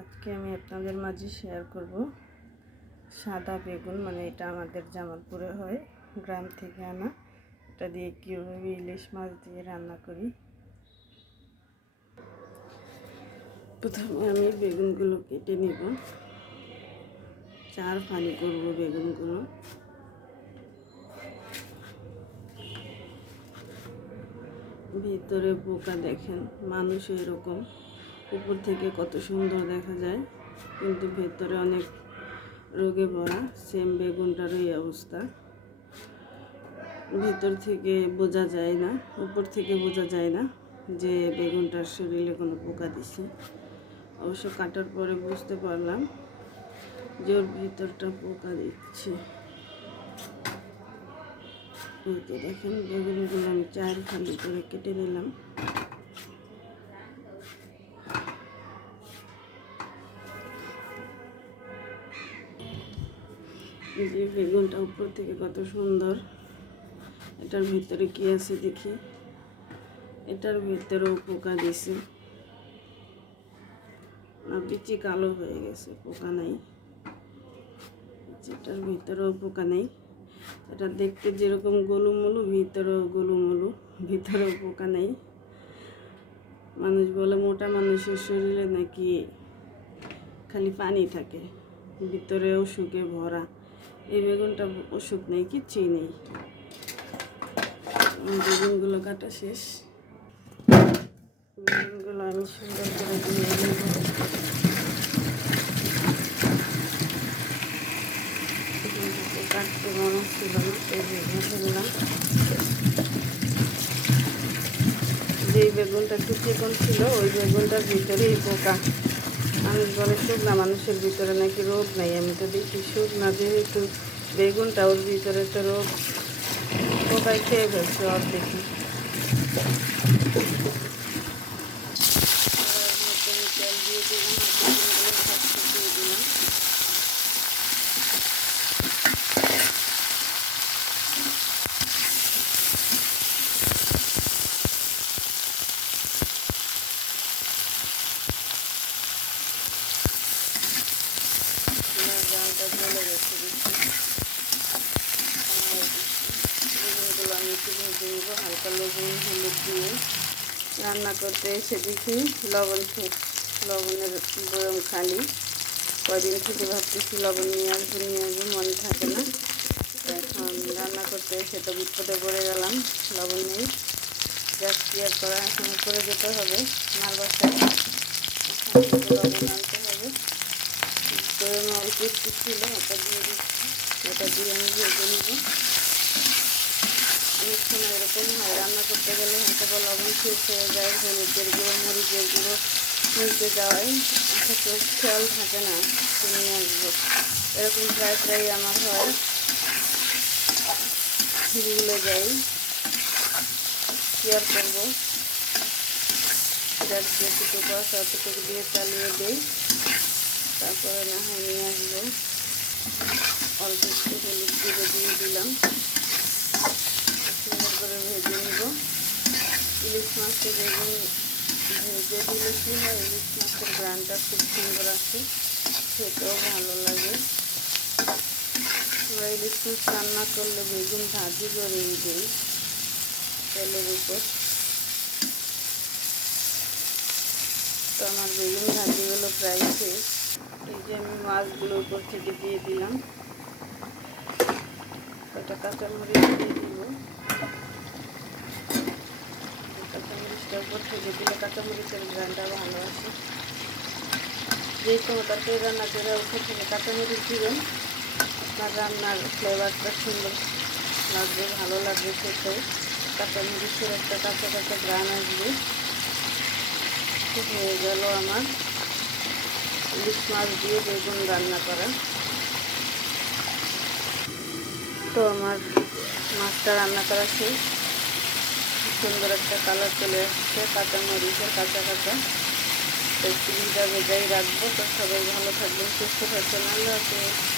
আজকে আমি আপনাদের মাঝে শেয়ার করব সাদা বেগুন, মানে এটা আমাদের জামালপুরে হয়, গ্রাম থেকে আনা। এটা দিয়ে কীভাবে ইলিশ মাছ দিয়ে রান্না করি। প্রথমে আমি বেগুনগুলো কেটে নিব, 4 ফালি করব বেগুনগুলো। ভিতরে পোকা দেখেন, মানুষ এরকম উপর থেকে কত সুন্দর দেখা যায়, কিন্তু ভেতরে অনেক রোগে ভরা। সেম বেগুনটারও এই অবস্থা, ভিতর থেকে বোঝা যায় না, উপর থেকে বোঝা যায় না যে বেগুনটার শরীরে কোনো পোকা দিছে। অবশ্য কাটার পরে বুঝতে পারলাম যে ওর ভিতরটা পোকা দিচ্ছে। এই যে দেখেন, বেগুনগুলো আমি 4 ফালি করে কেটে নিলাম। এই যে বেগুনটা উপর থেকে কত সুন্দর, এটার ভিতরে কি আছে দেখি। এটার ভিতরেও পোকা দিছে, না বিচি কালো হয়ে গেছে, পোকা নাই। এটার ভিতরেও পোকা নেই। এটা দেখতে যেরকম গোলুমলু, ভিতরেও গোলুমলু, ভিতরেও পোকা নেই। মানুষ বলে মোটা মানুষের শরীরে নাকি খালি পানি থাকে, ভিতরে অসুখে ভরা। এই বেগুনটা অসুখ নেই, কিচ্ছুই নেই। বেগুনগুলো কাটা শেষ। বেগুনগুলো আমি সুন্দর করে দিয়ে নেব। কাটতে মনে ছিল না, এই বেগুন ফেললাম। যেই বেগুনটা একটু চিকন ছিল, ওই বেগুনটার ভিতরেই পোকা। মানুষ বলে শুকনা মানুষের ভিতরে নাকি রোগ নাই। আমি তো দেখি শুকনা, যেহেতু বেগুনটা, ওর ভিতরে তো রোগ পোকায় খেয়ে ফেলছে অর্ধেকই। তেল দিয়ে দিলাম। জালটা জ্বলে গেছে, বেগুনগুলো আমি একটু ভেজে নেবো হালকা লবণ হলুদ দিয়ে। রান্না করতে এসে দেখি লবণের বয়ম খালি। কয়দিন থেকে ভাবতেছি লবণ নিয়ে আসবো মনে থাকে না। এখন রান্না করতে এসে তো বিপদে পড়ে গেলাম, লবণ নেই। গ্যাস ক্লিয়ার করা, এখন উপরে যেতে হবে মার বাসায়, লবণ আনতে হবে। বয়মে অল্প একটু ছিল, ওটা দিয়ে দিচ্ছি। ওটা দিয়ে আমি ভেজে নেব। অনেক সময় এরকম হয়, রান্না করতে গেলে হয়তো বা লবণ শেষ হয়ে যায়, হলুদের গুঁড়ো মরিচের গুঁড়ো নিতে যাওয়ায় অথচ খেয়াল থাকে না নিয়ে আসবো। এরকম প্রায় আমার হয়, ভুলে যাই। কি আর করবো, যেটুকু আছে অতটুকু দিয়ে চালিয়ে দিই, তারপরে না হয় নিয়ে আসবো। অল্প একটু হলুদ গুঁড়ো দিয়ে দিলাম, সুন্দর করে ভেজে নিব। ইলিশ মাছটা বেগুন ভেজে দিলে কি হয়, ইলিশ মাছের গ্রানটা খুব সুন্দর আসে, খেতেও ভালো লাগে। আমরা ইলিশ মাছ রান্না করলে বেগুন ভাজি করেই দিই তেলের উপর। তো আমার বেগুন ভাজিগুলো প্রায় শেষ। এই যে আমি মাছগুলো উপর থেকে দিয়ে দিলাম, একটা কাঁচামরিচ দিয়ে দিব। কাঁচামরিচটা উপর থেকে দিলে কাঁচামরিচের গ্রানটা ভালো আসে। যে কোনো তরকারি রান্না করে উপর থেকে কাঁচামরিচ দিবেন, আপনার রান্নার ফ্লেভারটা সুন্দর লাগবে, ভালো লাগবে খেতেও। কাঁচামরিচের একটা কাঁচা কাঁচা গ্রান আসবে। হয়ে গেল আমার ইলিশ মাছ দিয়ে বেগুন রান্না করা। তো আমার মাছটা রান্না করা শেষ। সুন্দর একটা কালার চলে আসছে, কাঁচামরিচের কাঁচা কাঁচা। তো চিনিটা ভেজাই রাখবো। তো সবাই ভালো থাকবেন, সুস্থ থাকবেন। আল্লাহ হাফেজ।